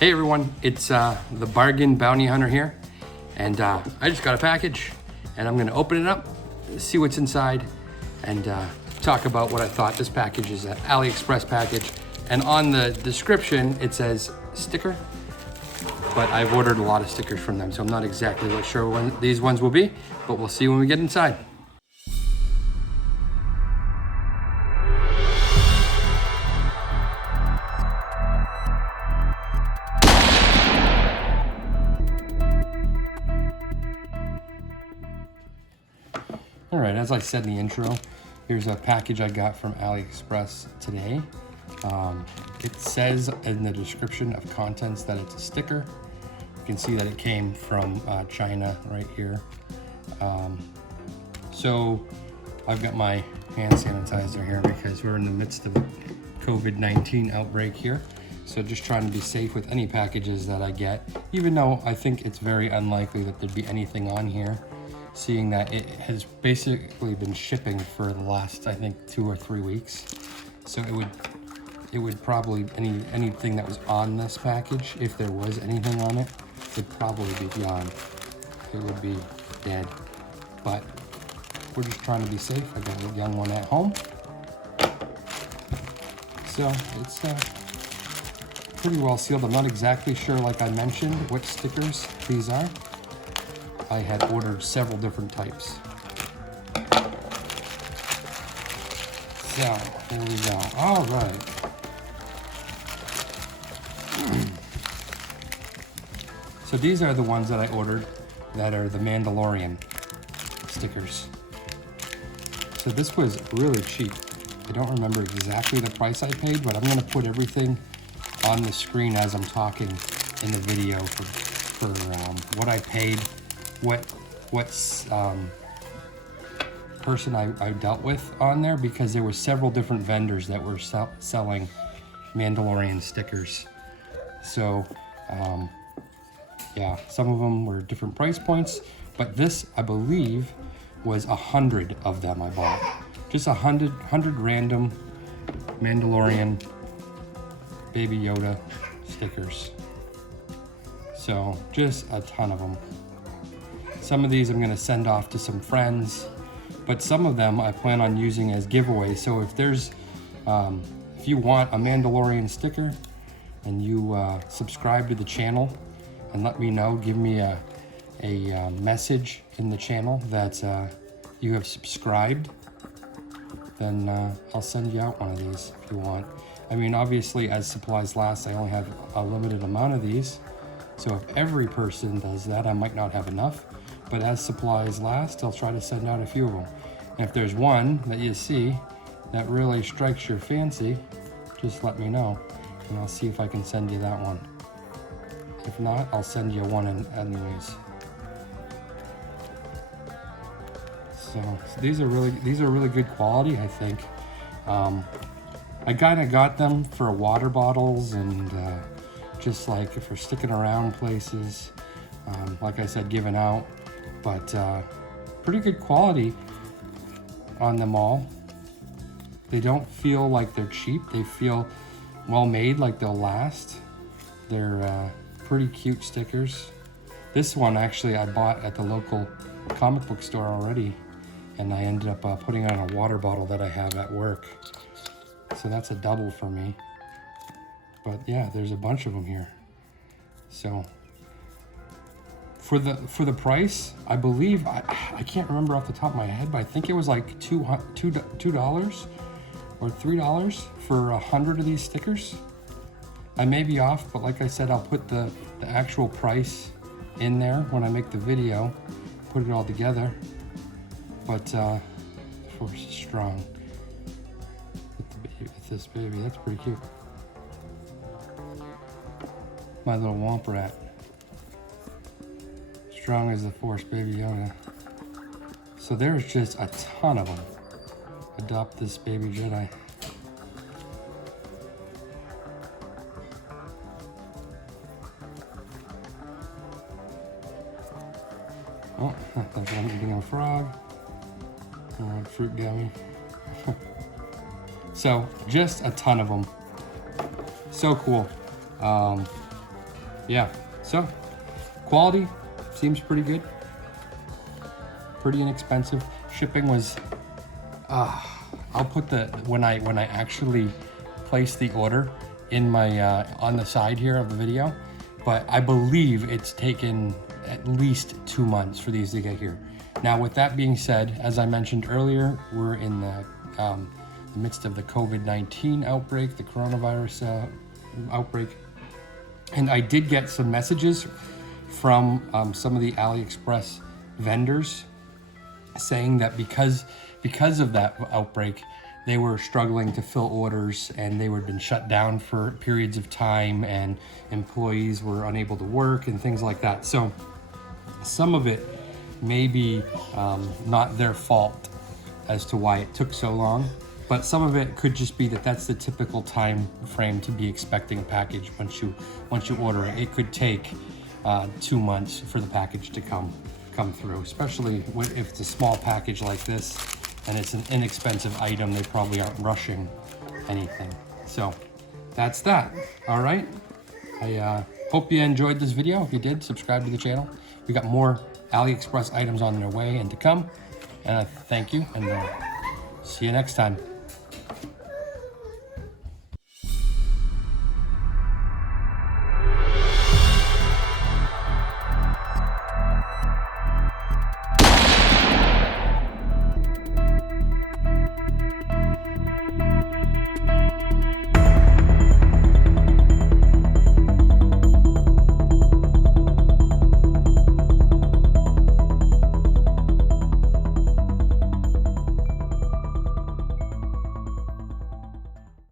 Hey everyone, it's the Bargain Bounty Hunter here, and I just got a package, and I'm gonna open it up, see what's inside, and talk about what I thought. This package is an AliExpress package, and on the description it says sticker, but I've ordered a lot of stickers from them, so I'm not exactly sure when these ones will be, but we'll see when we get inside. All right, as I said in the intro, here's a package I got from AliExpress today. It says in the description of contents that it's a sticker. You can see that it came from China right here. So I've got my hand sanitizer here because we're in the midst of COVID-19 outbreak here. So just trying to be safe with any packages that I get, even though I think it's very unlikely that there'd be anything on here, seeing that it has basically been shipping for the last, I think, 2 or 3 weeks. So it would probably, anything that was on this package, if there was anything on it, would probably be gone. It would be dead. But we're just trying to be safe. I got a young one at home. So it's pretty well sealed. I'm not exactly sure, like I mentioned, what stickers these are. I had ordered several different types. So, here we go. All right. So these are the ones that I ordered that are the Mandalorian stickers. So this was really cheap. I don't remember exactly the price I paid, but I'm gonna put everything on the screen as I'm talking in the video for what I paid, what person I dealt with on there, because there were several different vendors that were selling Mandalorian stickers. So yeah, some of them were different price points, but this, I believe, was 100 of them I bought. Just 100 random Mandalorian Baby Yoda stickers. So just a ton of them. Some of these I'm going to send off to some friends, but some of them I plan on using as giveaways. So if there's, if you want a Mandalorian sticker and you subscribe to the channel and let me know, give me a message in the channel that you have subscribed, then I'll send you out one of these if you want. I mean, obviously, as supplies last, I only have a limited amount of these. So if every person does that, I might not have enough. But as supplies last, I'll try to send out a few of them. And if there's one that you see that really strikes your fancy, just let me know, and I'll see if I can send you that one. If not, I'll send you one anyways. So these are really good quality, I think. I kind of got them for water bottles and just like for sticking around places. Like I said, giving out. But pretty good quality on them all. They don't feel like they're cheap. They feel well made, like they'll last. They're pretty cute stickers. This one actually I bought at the local comic book store already, and I ended up putting it on a water bottle that I have at work. So that's a double for me. But yeah, there's a bunch of them here. So for the price, I believe, I can't remember off the top of my head, but I think it was like $2 or $3 for 100 of these stickers. I may be off, but like I said, I'll put the actual price in there when I make the video, put it all together. But the force is strong with this baby. That's pretty cute. My little womp rat. Strong as the Force, Baby Yoda. So there's just a ton of them. Adopt this baby Jedi. Oh, that's one eating a frog. Fruit gummy. So just a ton of them. So cool. yeah, so quality seems pretty good, pretty inexpensive. Shipping was, I'll put the, when I actually placed the order in my, on the side here of the video, but I believe it's taken at least 2 months for these to get here. Now, with that being said, as I mentioned earlier, we're in the midst of the COVID-19 outbreak, the coronavirus outbreak. And I did get some messages from some of the AliExpress vendors saying that because of that outbreak, they were struggling to fill orders and they were been shut down for periods of time and employees were unable to work and things like that. So some of it may be not their fault as to why it took so long, but some of it could just be that that's the typical time frame to be expecting a package once you order it. It could take 2 months for the package to come through, especially if it's a small package like this and it's an inexpensive item. They probably aren't rushing anything. So that's that. All right. I hope you enjoyed this video. If you did, subscribe to the channel. We got more AliExpress items on their way and to come. Thank you, and see you next time.